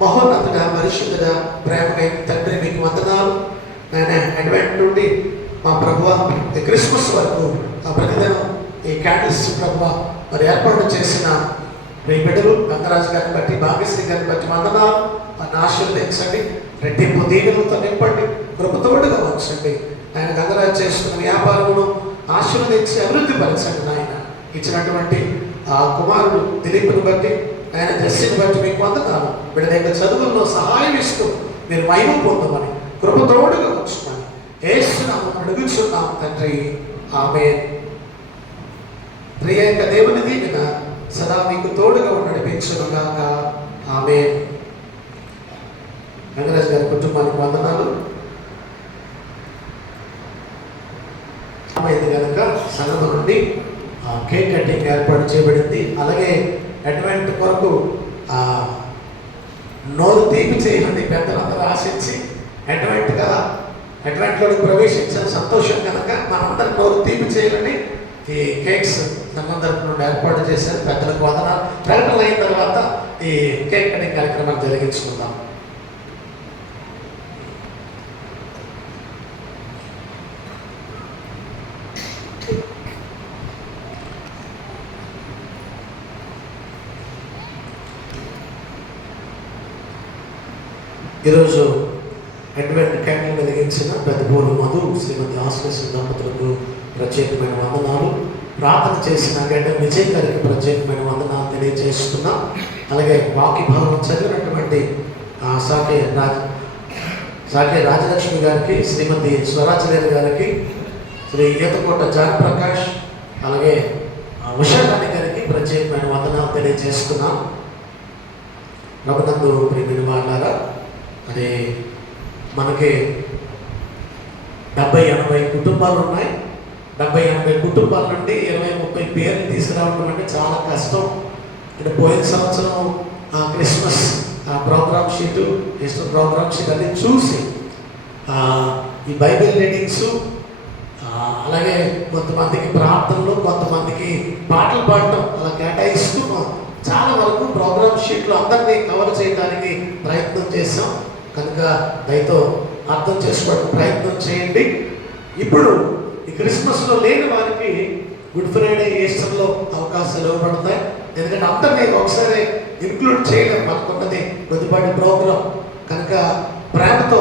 మహోన్నతుడ, పరిశుద్ధుడ, ప్రేమకై తండ్రి మీకు వందనాలు. ఆయన అడ్వెంట్ నుండి మా ప్రభువ ఈ క్రిస్మస్ వరకు ప్రతిదినం ఈ క్యాండిల్స్ ప్రభువ మరి ఏర్పాటు చేసిన మీ బిడ్డలు గంగరాజు గారిని బట్టి, భాగ్యశ్రీ గారిని బట్టి వందనాలు. వారిని ఆశీర్వదించండి. రెట్టింపు దీవెనలతో నింపండి. కృపతోడుగా ఉంచండి. ఆయన గంగరాజు చేస్తున్న వ్యాపారమును ఆశీర్వదించి అభివృద్ధి పరచండి. నాయన ఇచ్చినటువంటి కుమారుడు దిలీప్ని బట్టి, ఆయన దర్శిని బట్టి మీకు వందనాలు. వీళ్ళ యొక్క చదువుల్లో సహాయం ఇస్తూ మీరు మహిమ పొందమని, కృపతోడుగా ఉంచమని యేసు నామమున అడుగుచున్నాం తండ్రి, ఆమేన్. త్రియేక దేవుని దీవెన సదా మీకు తోడుగా నడిపించును గాక. ఆమేన్. గంగరాజు గారి కుటుంబానికి వందనాలు. అయితే కనుక సంఘం నుండి కేక్ కటింగ్ ఏర్పాటు చేయబడింది. అలాగే అడ్వెంట్ కొరకు నోరు తీపి చేయండి. పెద్దలందరూ ఆశించి అడ్వెంట్ కదా, అడ్వెంట్లోకి ప్రవేశించిన సంతోషం కనుక మనందరం నోరు తీపి చేయాలని ఈ కేక్స్ సంఘం తరపు నుండి ఏర్పాటు చేశారు. పెద్దలకు వందనాలు. ప్రకటన అయిన తర్వాత ఈ కేక్ కటింగ్ కార్యక్రమాన్ని జరిగించుకుందాం. ఈరోజు అడ్వెంట్ క్యాండిల్ వెలిగించిన పెద్దపూరు మధు, శ్రీమతి ఆశ్లేష దంపతులకు ప్రత్యేకమైన వందనాలు. ప్రార్థన చేసిన గడ్డ విజయ్ గారికి ప్రత్యేకమైన వందనాలు తెలియజేస్తున్నాం. అలాగే బాకీ భాగం చదివినటువంటి సాకే రాజలక్ష్మి గారికి, శ్రీమతి స్వరాజలేరు గారికి, శ్రీ ఈతకోట జానప్రకాష్, అలాగే ఉషారాణి గారికి ప్రత్యేకమైన వందనాలు తెలియజేస్తున్నాం. ప్రభునందు ప్రియమైన వాళ్ళారా, అది మనకి 70-80 కుటుంబాలు ఉన్నాయి. 70-80 కుటుంబాల నుండి 20-30 పేర్లు తీసుకురావడం అంటే చాలా కష్టం. అంటే పోయిన సంవత్సరం Christmas programme sheet, Easter programme sheet అన్ని చూసి ఈ బైబిల్ రీడింగ్స్, అలాగే కొంతమందికి ప్రార్థనలు, కొంతమందికి పాటలు పాడటం అలా కేటాయిస్తున్నాం. చాలా వరకు ప్రోగ్రామ్ షీట్లో అందరినీ కవర్ చేయడానికి ప్రయత్నం చేసాం. కనుక దయతో అర్థం చేసుకోవడానికి ప్రయత్నం చేయండి. ఇప్పుడు ఈ క్రిస్మస్లో లేని వారికి గుడ్ ఫ్రైడే, ఈస్టర్లో అవకాశాలు ఇవ్వబడతాయి. ఎందుకంటే అందరినీ ఒకసారి ఇంక్లూడ్ చేయలేం, మనకున్నది కొద్దిపాటి ప్రోగ్రాం. కనుక ప్రేమతో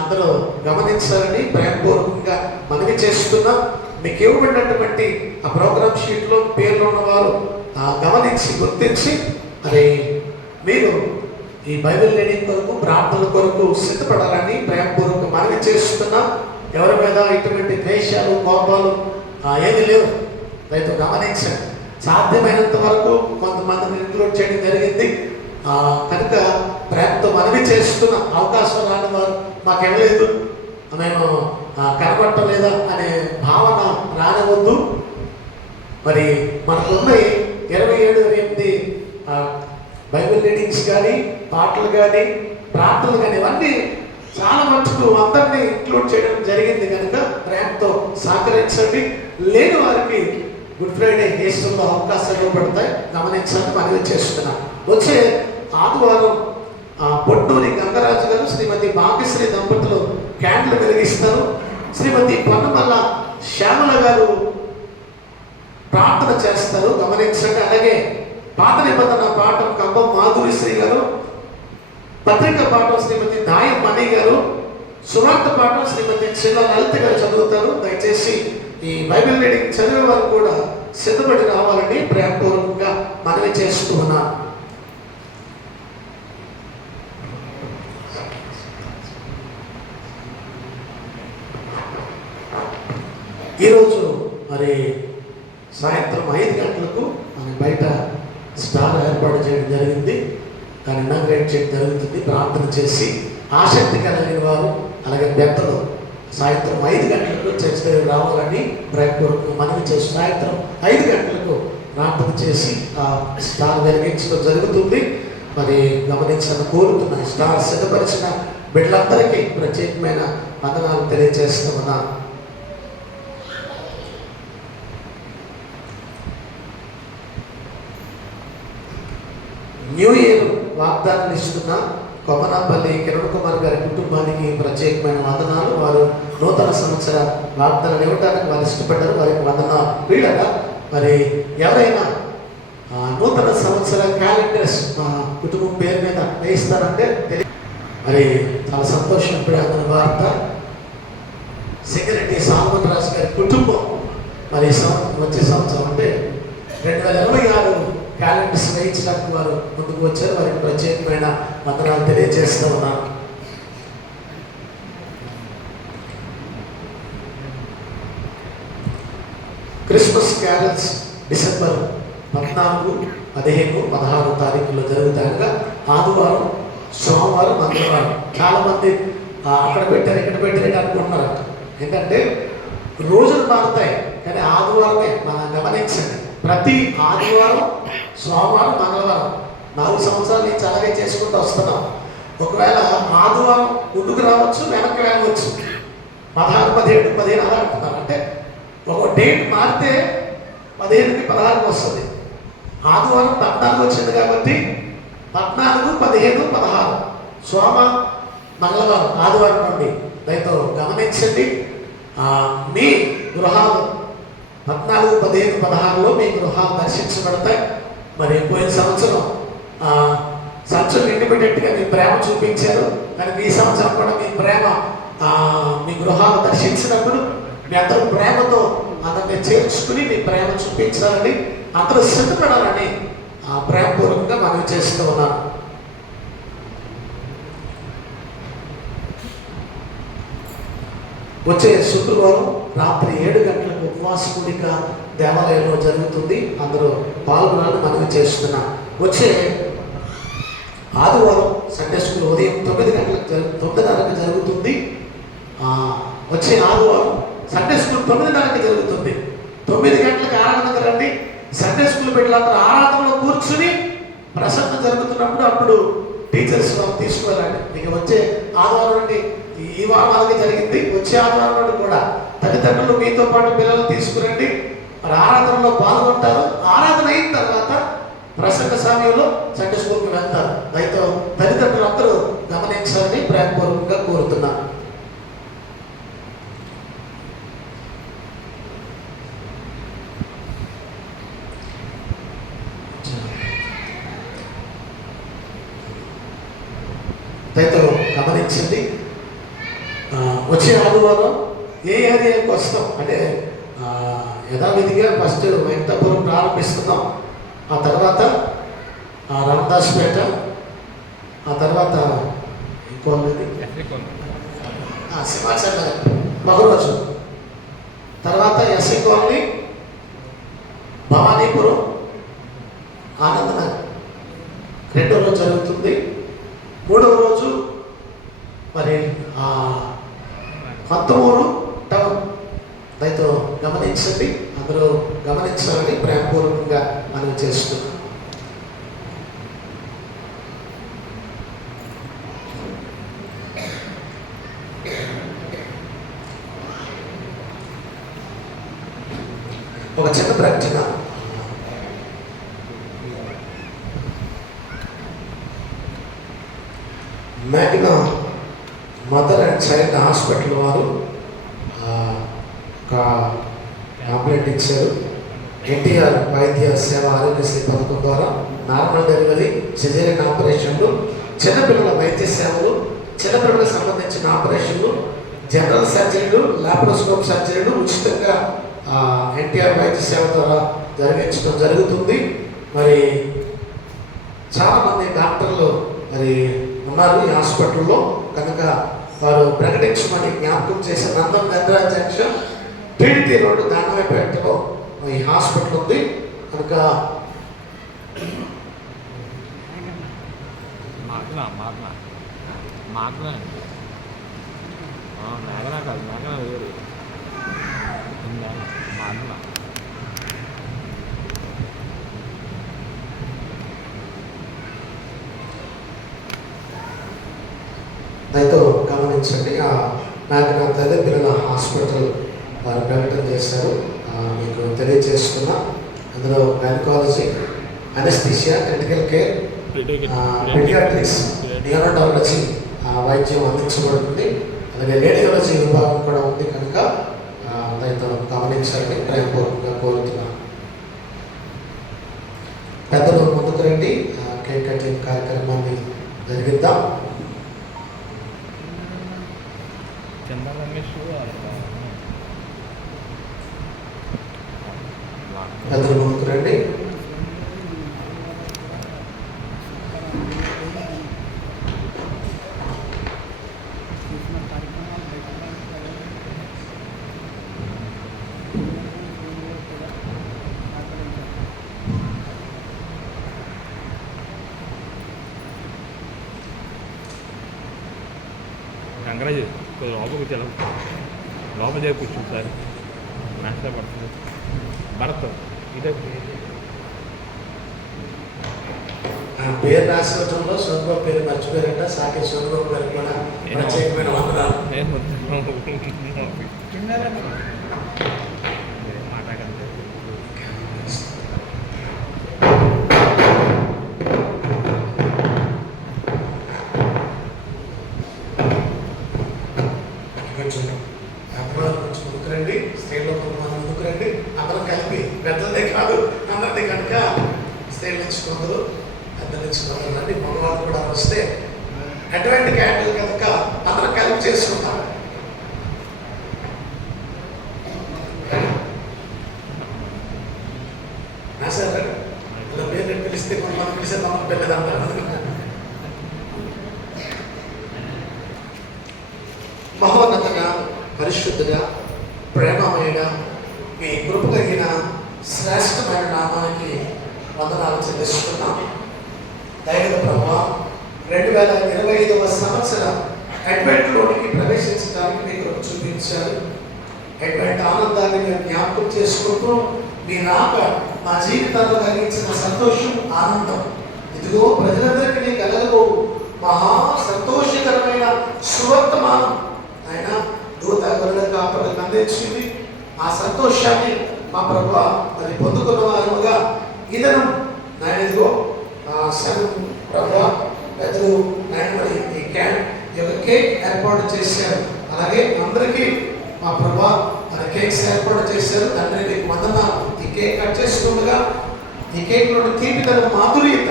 అందరూ గమనించాలని ప్రేమపూర్వకంగా మనవి చేస్తున్నాం. మీకు ఇవ్వబడినటువంటి ఆ ప్రోగ్రామ్ షీట్లో పేర్లు ఉన్నవారు గమనించి గుర్తించి మరి మీరు ఈ బైబిల్ రీడింగ్ కొరకు, ప్రార్థనల కొరకు సిద్ధపడాలని ప్రేమపూర్వకంగా మనవి చేస్తున్నాం. ఎవరి మీద ఇటువంటి ద్వేషాలు, కోపాలు ఏమీ లేవు. రైతు గమనించండి. సాధ్యమైనంత వరకు కొంతమందిని ఇంక్లూడ్ చేయడం జరిగింది. కనుక ప్రేమతో మనవి చేస్తున్న అవకాశం రాని వారు మాకెవలేదు, మేము కనబడటం లేదా అనే భావన రానివద్దు. మరి మనకున్న 27-28 బైబిల్ రీడింగ్స్ కానీ, పాటలు కానీ, ప్రార్థనలు కానీ ఇవన్నీ చాలా మటుకు అందరినీ ఇంక్లూడ్ చేయడం జరిగింది. కనుక ప్రేమతో సహకరించండి. లేని వారికి గుడ్ ఫ్రైడే, ఈస్టర్లో అవకాశాలు ఇవ్వబడతాయి. గమనించాలని మనవి చేస్తున్నాం. వచ్చే ఆదివారం పొట్టూరి గంగరాజు గారు, శ్రీమతి భాగ్యశ్రీ దంపతులు క్యాండిల్ వెలిగిస్తారు. శ్రీమతి పొన్నమల్ల శ్యామల గారు ప్రార్థన చేస్తారు. గమనించండి. అలాగే పాత నిబంధన పాఠం కంబం మాధురి శ్రీ గారు, పత్రిక పాఠం శ్రీమతి దాయం మణి గారు, సువార్త పాఠం శ్రీమతి చిల్ల లలిత గారు చదువుతారు. దయచేసి ఈ బైబిల్ రీడింగ్ చదివే వారు కూడా సిద్ధపడి రావాలని ప్రేమపూర్వకంగా మనవి చేస్తూ ఉన్నాను. ఈరోజు మరి సాయంత్రం 5 గంటలకు మన బయట స్టార్ ఏర్పాటు చేయడం జరిగింది. దాన్ని ఇనాగ్రేట్ చేయడం జరుగుతుంది. ప్రార్థన చేసి ఆసక్తి కలిగిన వారు, అలాగే పెద్దలు సాయంత్రం 5 గంటలకు చర్చ దగ్గర రావాలని ప్రేమపూర్వకంగా మనవి చేసి సాయంత్రం 5 గంటలకు ప్రార్థన చేసి ఆ స్టార్ వెలిగించడం జరుగుతుంది. మరి గమనించాలని కోరుతున్న స్టార్ సిద్ధపరిచిన బిడ్డలందరికీ ప్రత్యేకమైన వందనాలు తెలియజేస్తూ ఉన్నాను. న్యూ ఇయర్ వాగ్దానం ఇస్తున్న కొమనాపల్లి కిరణ్ కుమార్ గారి కుటుంబానికి ప్రత్యేకమైన వందనాలు. వారు నూతన సంవత్సర వాగ్దానం ఇవ్వడానికి వారు ఇష్టపడ్డారు. వారికి వందనాలు. వీళ్ళగా మరి ఎవరైనా నూతన సంవత్సర క్యాలెండర్స్ మా కుటుంబం పేరు మీద వేయిస్తారంటే మరి చాలా సంతోషం. ఇప్పుడే అందున వార్త సింగరెడ్డి సాల్మన్ రాజు గారి కుటుంబం మరి వచ్చే సంవత్సరం అంటే 2026 క్యాలెండర్స్ వేయించడానికి వారు ముందుకు వచ్చారు. వారికి ప్రత్యేకమైన వందనాలు తెలియజేస్తూ ఉన్నాను. క్రిస్మస్ క్యారల్స్ డిసెంబర్ 14, 15, 16 తారీఖులో జరుగుతాయిగా ఆదివారం, సోమవారం, మంగళవారం. చాలామంది అక్కడ పెట్టారు, ఇక్కడ పెట్టారు అనుకుంటున్నారంట. ఏంటంటే రోజులు మారుతాయి కానీ ఆదివారమే మనం గమనించండి. ప్రతి ఆదివారం, సోమవారం, మంగళవారం 4 సంవత్సరాల నుంచి అలాగే చేసుకుంటూ వస్తున్నాం. ఒకవేళ ఆదివారం ముందుకు రావచ్చు, వెనక్కి వెళ్ళవచ్చు. 16, 17, 15 అలా అంటున్నారు. అంటే ఒక డేట్ మారితే 15కి 16కి వస్తుంది. ఆదివారం 14 వచ్చింది కాబట్టి 14, 15, 16 సోమ, మంగళవారం, ఆదివారం నుండి దయతో గమనించండి. మీ గృహాలు 14, 15, 16లో మీ గృహాలు దర్శించబడతాయి. మరి పోయిన సంవత్సరం సంవత్సరం ఇండిపెండెంట్గా మీ ప్రేమ చూపించారు. కానీ ఈ సంవత్సరం కూడా మీ ప్రేమ మీ గృహాలు దర్శించినప్పుడు మీ అందరూ ప్రేమతో అందరినీ చేర్చుకుని మీ ప్రేమ చూపించాలని, అందరూ సిద్ధపడాలని ప్రేమపూర్వకంగా మనం చేస్తూ ఉన్నాను. వచ్చే శుక్రవారం రాత్రి 7 గంటలకు ఉపవాస కూడిక దేవాలయంలో జరుగుతుంది. అందరూ పాల్గొనాలని మనవి చేస్తున్నాం. వచ్చే ఆదివారం సండే స్కూల్ ఉదయం 9:30కి జరుగుతుంది. వచ్చే ఆదివారం సండే స్కూల్ 9:30కి జరుగుతుంది. 9 గంటలకు ఆరాధనకు రండి. సండే స్కూల్ బిడ్డలందరూ ఆరాధనలో కూర్చుని ప్రసంగం జరుగుతున్నప్పుడు అప్పుడు టీచర్స్ తీసుకువెళ్ళండి. ఇక వచ్చే ఆదివారం నుండి ఈ వారం అలాగే జరిగింది. వచ్చే ఆదివారం నుండి కూడా తల్లిదండ్రులు మీతో పాటు పిల్లలు తీసుకురండి. మరి ఆరాధనలో పాల్గొంటారు. ఆరాధన అయిన తర్వాత ప్రసంగ సమయంలో సండే స్కూల్కి వెళ్తారు. అయితే తల్లిదండ్రులు అందరూ గమనించాలని ప్రేమపూర్వకంగా కోరుతున్నాను. దయతో గమనించండి. వచ్చే ఆదివారం ఏ ఏరియాకి వస్తాం అంటే యథావిధిగా ఫస్ట్ వెంకటాపురం ప్రారంభిస్తున్నాం. ఆ తర్వాత రామదాస్పేట, ఆ తర్వాత ఇంకోది సింహాచలం ఒకరోజు, తర్వాత ఎస్ఐ కాలనీ, భవానీపురం, ఆనందనగర్ రెండో రోజు జరుగుతుంది. మూడవ రోజు మరి కొత్తమూరు టౌన్. దయతో గమనించండి, అందరూ గమనించాలని ప్రేమపూర్వకంగా మనం చేస్తున్నాం. ఒక చిన్న ప్రకటన. Magna mother and child hospital వారు కంప్లైంట్ ఇచ్చారు. ఎన్టీఆర్ వైద్య సేవ ఆరోగ్యశ్రీ పథకం ద్వారా నార్మల్ డెలివరీ, సిజేరియన్ ఆపరేషన్లు, చిన్నపిల్లల వైద్య సేవలు, చిన్నపిల్లలకు సంబంధించిన ఆపరేషన్లు, జనరల్ సర్జరీలు, లాప్రోస్కోప్ సర్జరీలు ఉచితంగా ఎన్టీఆర్ వైద్య సేవ ద్వారా జరిగించడం జరుగుతుంది. మరి చాలామంది డాక్టర్లు మరి ఉన్నారు ఈ హాస్పిటల్లో. కనుక వారు ప్రకటించమని జ్ఞాపకం చేసే నందం గంధ్రా జంక్షన్, టీడీటీ రోడ్డు, దానవేపేటలో ఈ హాస్పిటల్ ఉంది. కనుక దయతో గమనించండి. మ్యాగ్నా తల్లి పిల్లల హాస్పిటల్ వారు ప్రకటన చేశారు, మీకు తెలియజేస్తున్నా. అందులో gynaecology, anaesthesia, critical care, paediatrics, neurology వైద్యం అందించబడుతుంది. అలాగే రేడియాలజీ విభాగం కూడా ఉంది. కనుక దయతో గమనించాలని ప్రేమపూర్వకంగా కోరుతున్నాను. పెద్దలు ముందుకు రండి, కేక్ కటింగ్ కార్యక్రమాన్ని జరిగిద్దాం. పెద్దలు ముందుకు రండి. రంగరాజు లోపల కూర్చో, లోపల కూర్చుంది సార్. మ్యాథ్స్లో పడుతుంది భరత్. ఇదే పేరు రాసినలో సోనుబాబు పేరు మర్చిపోయారంట. సాకే సోనుబాబు గారికి కూడా ప్రత్యేకమైన వందనాలు. మాట్లాడండి. అభిమానులు కొంచెం ముందుకు రండి, స్త్రీలో కొంతమంది ముందుకు రండి. అందరం కలిపి, పెద్దలదే కాదు అందరిది కనుక స్త్రీల నుంచి కొందరు, పెద్దల నుంచి కొందరు రండి. మగవాళ్ళు కూడా వస్తే అటువంటి క్యాండిల్ కనుక అందరం కలిపి చేసుకుంటాం. సార్ ఇలా పేరు పిలిస్తే కొంతమంది పిలిస్తే మమ్మల్ని పిల్లదంటారు. మహోన్నతంగా, పరిశుద్ధుగా, ప్రేమమయంగా, మీ కృప కలిగిన శ్రేష్టమైన నామానికి వందనాలు చెల్లిస్తున్నాం. దైవ ప్రభా, 2025వ సంవత్సరం అడ్వెంట్లోనికి ప్రవేశించడానికి మీ కృప చూపించారు. అడ్వెంట్ ఆనందాన్ని మేము జ్ఞాపకం చేసుకుంటూ మీ రాక మా జీవితాల్లో కలిగించిన సంతోషం, ఆనందం, ఇదిగో ప్రజలందరికీ కలగబో మహా సంతోషకరమైన సువర్తమానం ఆయన దూత గొర్రెల కాపరులకు అందించింది. ఆ సంతోషాన్ని మా ప్రభువా మరి పొందుకున్న వారముగా ఇదను నాయన ఇదిగో ప్రభువా పెద్దలు నాయన మరి ఈ యొక్క కేక్ ఏర్పాటు చేశారు. అలాగే అందరికీ మా ప్రభువా మరి కేక్స్ ఏర్పాటు చేశారు. తండ్రి మీకు వందనాలు. ఈ కేక్ కట్ చేస్తుండగా ఈ కేక్లోని తీపిదనం మాధుర్యత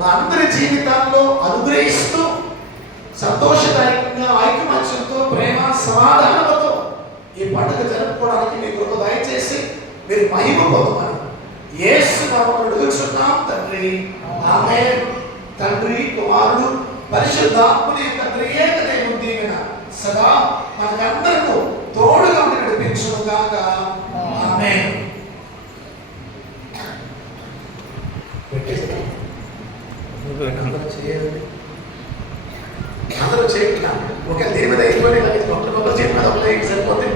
మా అందరి జీవితాల్లో అనుగ్రహిస్తూ సంతోషదాయకంగా ఐకమత్యంతో ప్రేమ సమాధానాలతో ఈ పండుగ జరుపుకోవడానికి మీ కృప దయచేసి మీరు మహిమ పొందమని యేసు నామములో అడుగుచున్నాం తండ్రి. ఆమేన్. తండ్రి కుమారుడు పరిశుద్ధాత్ముని తండ్రి ఏకదేవుని దీవెన సదా మనకందరికీ తోడుగా ఉండి నడిపించును గాక. ఆమేన్. అందరూ చేయండి. ఒక దేని మీద అయిపోయి ఒకరి చేతి మీద ఒకటి సరిపోతే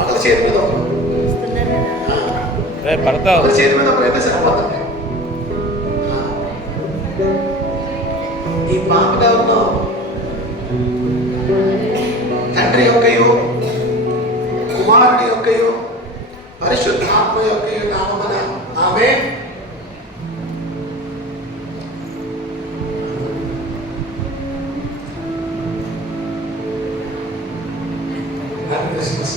ఒకరి చేతి మీద ఒకరు ఒకరి చేతి మీద ఒకరైతే సరిపోతుంది. ఈ పాపలో తండ్రి యొక్కయు కుమారుడి యొక్కయు పరిశుద్ధాత్మ యొక్కయు నామమున ఆమేన్. Happy Christmas.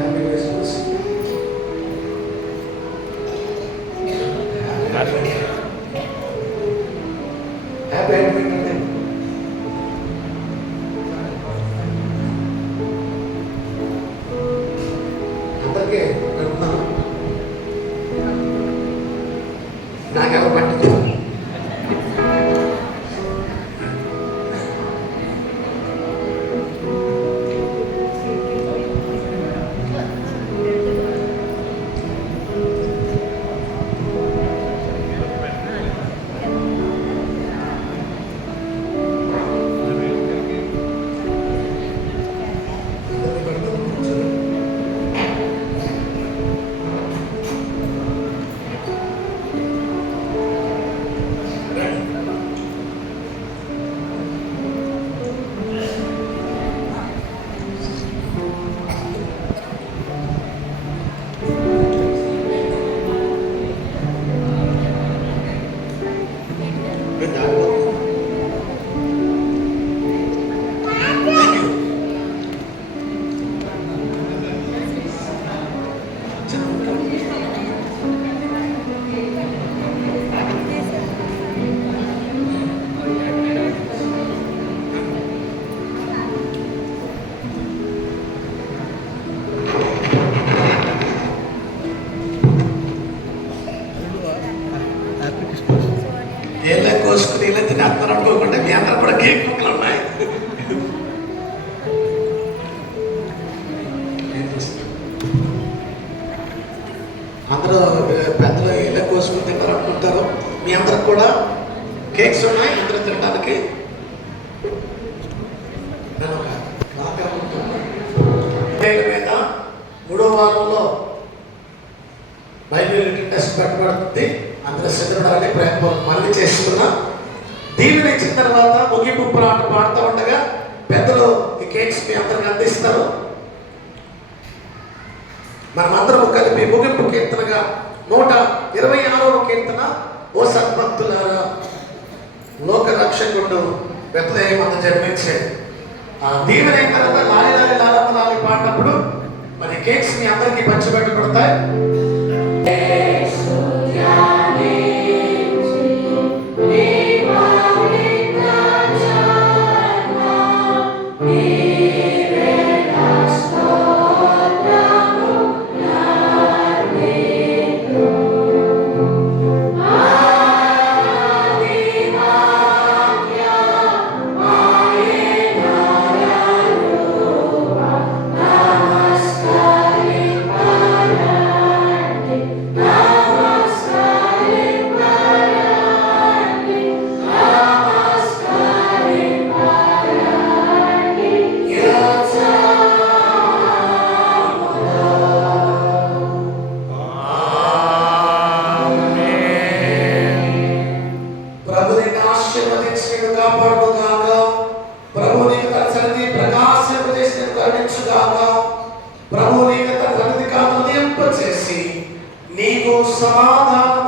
Happy Christmas. Happy Advent. అందరికీ పెడుతున్నాను. నాకెవరు పట్టించారు? కోసుకుని ఇలా తినేస్తారు అనుకోకుండా మీ అందరూ కూడా కేక్ ముక్కలు ఉన్నాయి. అందరూ పెద్దలు ఇలా కోసుకుని తింటారు అనుకుంటారు. మీ అందరికి కూడా కేక్స్ ఉన్నాయి అందరూ తినడానికి. మీద 3వ వారంలో బైబిల్ టెస్ట్ పెట్టబడుతుంది. అందరూ సిద్ధపడాలని ప్రయత్నం మళ్ళీ చేసుకున్నాం. దీనిని ఇచ్చిన తర్వాత ముగింపు పాట పాడుతూ ఉండగా పెద్దలు ఈ కేక్స్ మీ అందరికి అందిస్తారు. మనమందరము కలిపి ముగింపు కీర్తనగా 126వ కీర్తన, ఓ సద్భక్తులారా లోక రక్షకుడు బెత్లెహేము అందు జన్మించే దీవెన తర్వాత లాలి లాలి లాలమ్మ లాలి పాడినప్పుడు మరి కేక్స్ మీ అందరికీ పంచిపెట్టబడతాయి. సమాధానం